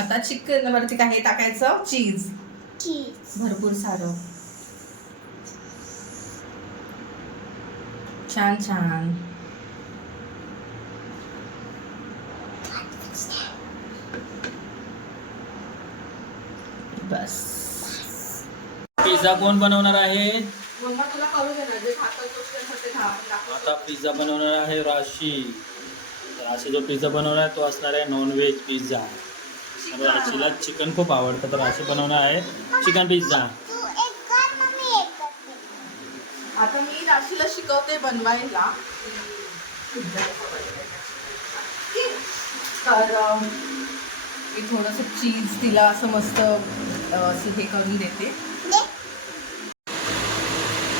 आता चिकन वरती काय टाकायचं? चीज चीज भरपूर सारं. छान छान. बस. पिझ्झा कोण बनवणार आहे. आता पिझ्झा बनवणार आहे राशी. राशी जो पिझ्झा बनवणार आहे तो असणार आहे नॉनव्हेज पिझ्झा. तर राशीला चिकन खूप आवडतं तर राशी बनवणार आहे चिकन पिझ्झा. आता मी राशीला शिकवते बनवायला. तर मी थोडंसं चीज तिला असं मस्त असं हे करून देते.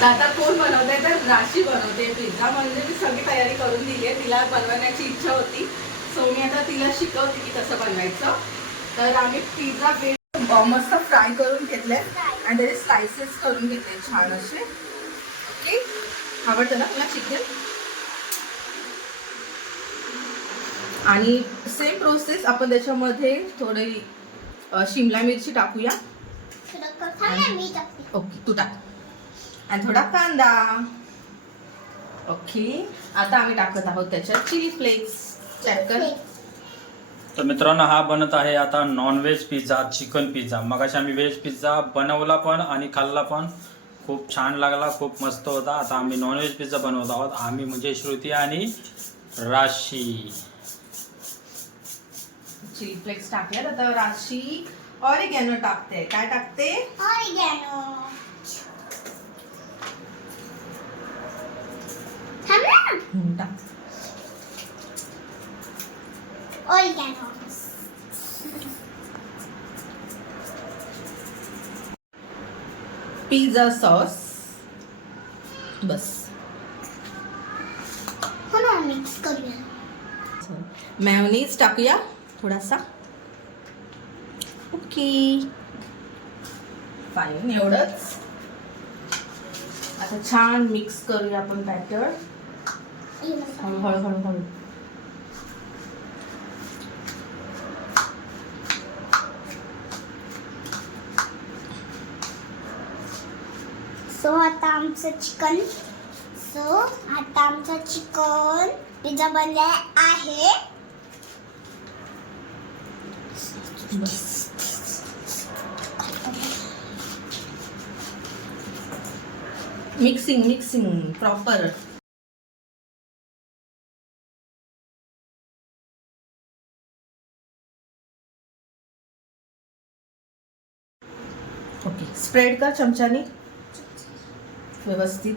तर आता कोण बनवते तर राशी बनवते पिझ्झा. म्हणजे मी सगळी तयारी करून दिली आहे. तिला बनवण्याची इच्छा होती. सो मी आता तिला शिकवते की कसं बनवायचं. तर आम्ही पिझ्झा बेस मस्त फ्राय करून घेतले आणि त्याचे स्लायसेस करून घेतले छान असे. ओके आवडतं ना तुला चिकन आणि सेम प्रोसेस आपण त्याच्यामध्ये थोडी शिमला मिरची टाकूया. ओके तू टाक. आणि थोडा कांदा. ओके आता आम्ही टाकत आहोत त्याच्यात चिली फ्लेक्स चॅकर कर. तर मित्रांनो हा बनत आहे आता नॉनव्हेज पिझ्झा चिकन पिझ्झा मगाशी आम्ही व्हेज पिझ्झा बनवला पण आणि खाल्ला पण. खूप छान लागला खूप मस्त होता. आता आम्ही नॉनव्हेज पिझ्झा बनवत आहोत. आम्ही म्हणजे श्रुती आणि राशी. चिली फ्लेक्स टाकल्यात. आता राशी ऑरिगॅनो टाकते. काय टाकते? ऑरिगॅनो थांब टाक ऑरिगॅनो पिझ्झा सॉस बस हो ना मिक्स करूया मॅयोनीज टाकूया थोडासा ओके फाईन एवढंच आता छान मिक्स करूया आपण बॅटर हळू आमचं चिकन. सो आता आमचं चिकन पिझ्झा बनले आहे. Mixing mixing proper okay spread कर चमच्याने व्यवस्थित.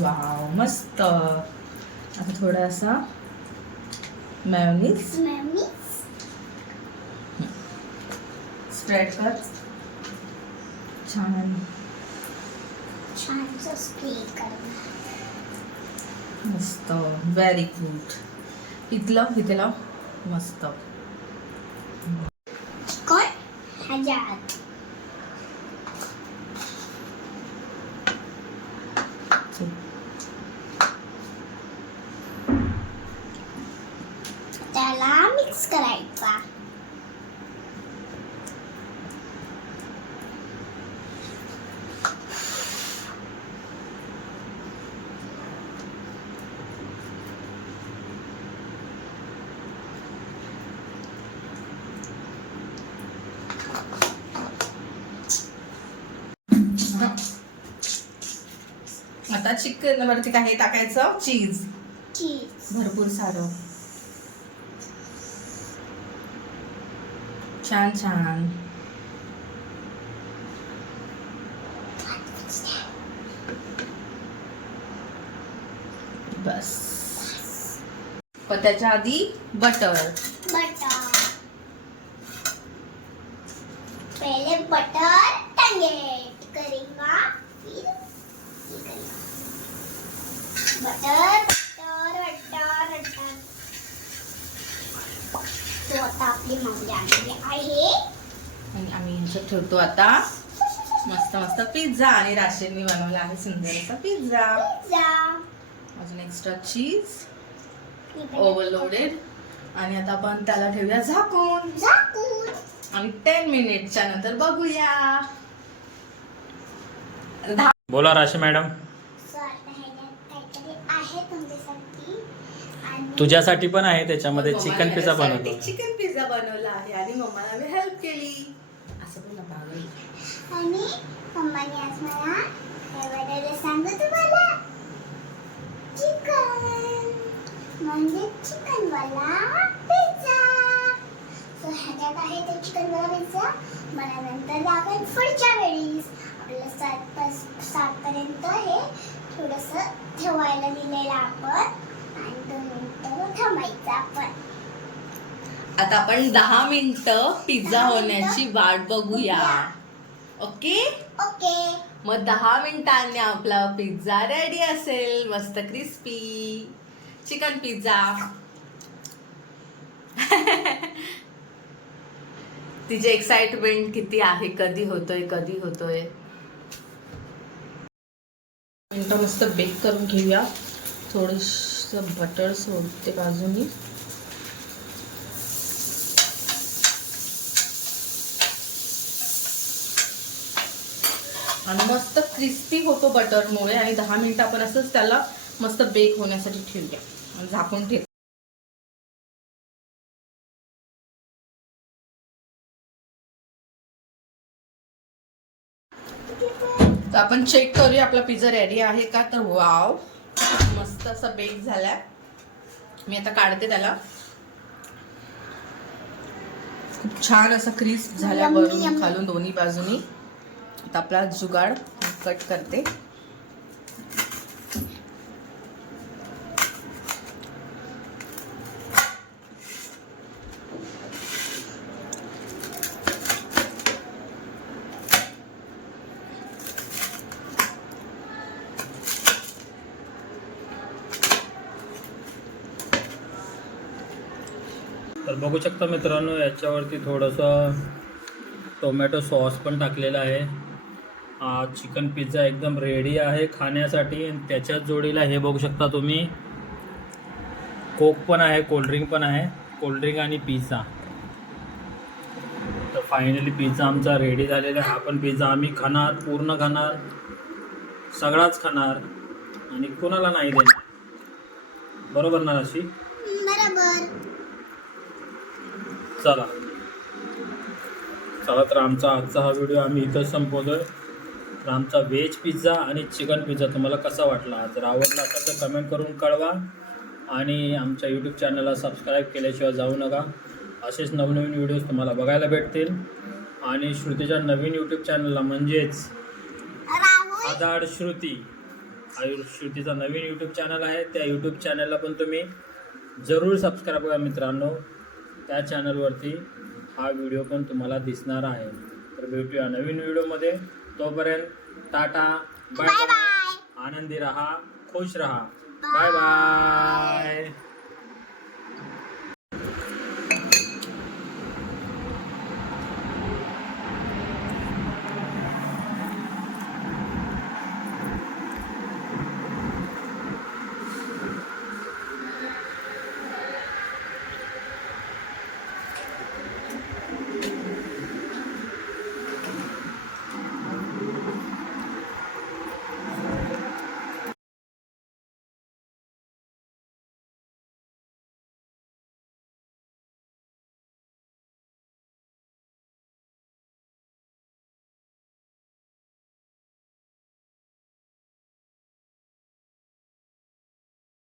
वाव मस्त. आता थोडासा मॅयोनीज स्प्रेड कर. छान. मस्त. व्हेरी गुड इथलं इथे लाव मस्त. चिकन त्याला मिक्स करायचा आता चिकन वरती काय टाकायचं? चीज चीज भरपूर सारं. छान छान. बस. पण त्याच्या आधी बटर. बटर. पहले butter butter butter butter butter तो आता आपली आहे. आणि आम्ही ह्याच्यात ठेवतो आता. मस्त मस्त पिझ्झा आणि राशेंनी बनवला आहे सुंदर असा पिझ्झा. पिझ्झा. अजून एक्स्ट्रा चीज ओव्हरलोडेड आणि आता आपण त्याला ठेवूया झाकून. झाकून. आणि टेन मिनिटच्या नंतर बघूया. बोला राशी मॅडम सो आता ह्याच्यात काहीतरी आहे तुमच्यासाठी आणि तुझ्यासाठी पण आहे त्याच्यामध्ये चिकन पिझ्झा बनवतो. चिकन पिझ्झा बनवला आहे आणि मम्माला मी हेल्प केली. असं पण नका. आणि मम्माने आज मला काय बनवायला सांगू तुम्हाला? चिकन म्हणजे चिकन वाला पिझ्झा सो ह्याच्यात आहे ते चिकन वाला पिझ्झा मला नंतर पुढच्या वेळीस. आपलं सात पाच सातपर्यंत हे थोडंसं ठेवायला दिलेलं आपण आणि दोन मिनटं थांबायचं आपण आता आपण दहा मिनिटं पिझ्झा? होण्याची वाट बघूया. ओके? ओके. मग दहा मिनिटांनी आपला पिझ्झा रेडी असेल. मस्त क्रिस्पी चिकन पिझ्झा तिचे एक्साइटमेंट किती आहे? कधी होतोय? कधी होतोय? मिनटं मस्त बेक करून घेऊया. थोडस बटर सोडते बाजूनी. आणि मस्त क्रिस्पी होतो बटरमुळे आणि दहा मिनिटं आपण असंच त्याला मस्त बेक होण्यासाठी ठेवूया. आणि झाकून ठेव. तर आपण चेक करूया आपला पिझ्झा रेडी आहे का? तर वाव मस्त असा बेक झालाय. मी आता काढते त्याला. खूप छान असा क्रिस्प वरून yummy. खालून दोन्ही बाजूनी. आता आपला जुगाड कट करते. तर बघू शकता मित्रांनो याच्यावरती थोडंसं टोमॅटो सॉस पण टाकलेला आहे. चिकन पिझ्झा एकदम रेडी आहे खाण्यासाठी. आणि त्याच्याच जोडीला हे बघू शकता तुम्ही. कोक पण आहे कोल्ड्रिंक पण आहे. कोल्ड्रिंक आणि पिझ्झा तर फायनली पिझ्झा आमचा रेडी झालेला आहे. हा पण पिझ्झा आम्ही खाणार पूर्ण खाणार. सगळाच खाणार. आणि कोणाला नाही देणार. बरोबर ना अशी? बरोबर. चला. चला तर आमचा आजचा हा व्हिडिओ आम्ही इथंच संपवतोय. तर आमचा व्हेज पिझ्झा आणि चिकन पिझ्झा तुम्हाला कसा वाटला? जर आवडला असेल तर कमेंट करून कळवा. आणि आमच्या यूट्यूब चॅनलला सबस्क्राईब केल्याशिवाय जाऊ नका. असेच नवनवीन व्हिडिओज तुम्हाला बघायला भेटतील. आणि श्रुतीच्या नवीन यूट्यूब चॅनलला म्हणजेच आधार श्रुती. यू- श्रुतीचा नवीन यूट्यूब चॅनल आहे. त्या यूट्यूब चॅनलला पण तुम्ही जरूर सबस्क्राईब करा मित्रांनो. त्या चॅनलवरती हा व्हिडिओ पण तुम्हाला दिसणार आहे. तर भेटूया नवीन व्हिडिओमध्ये तोपर्यंत टाटा बाय बाय आनंदी रहा खुश रहा. Bye bye.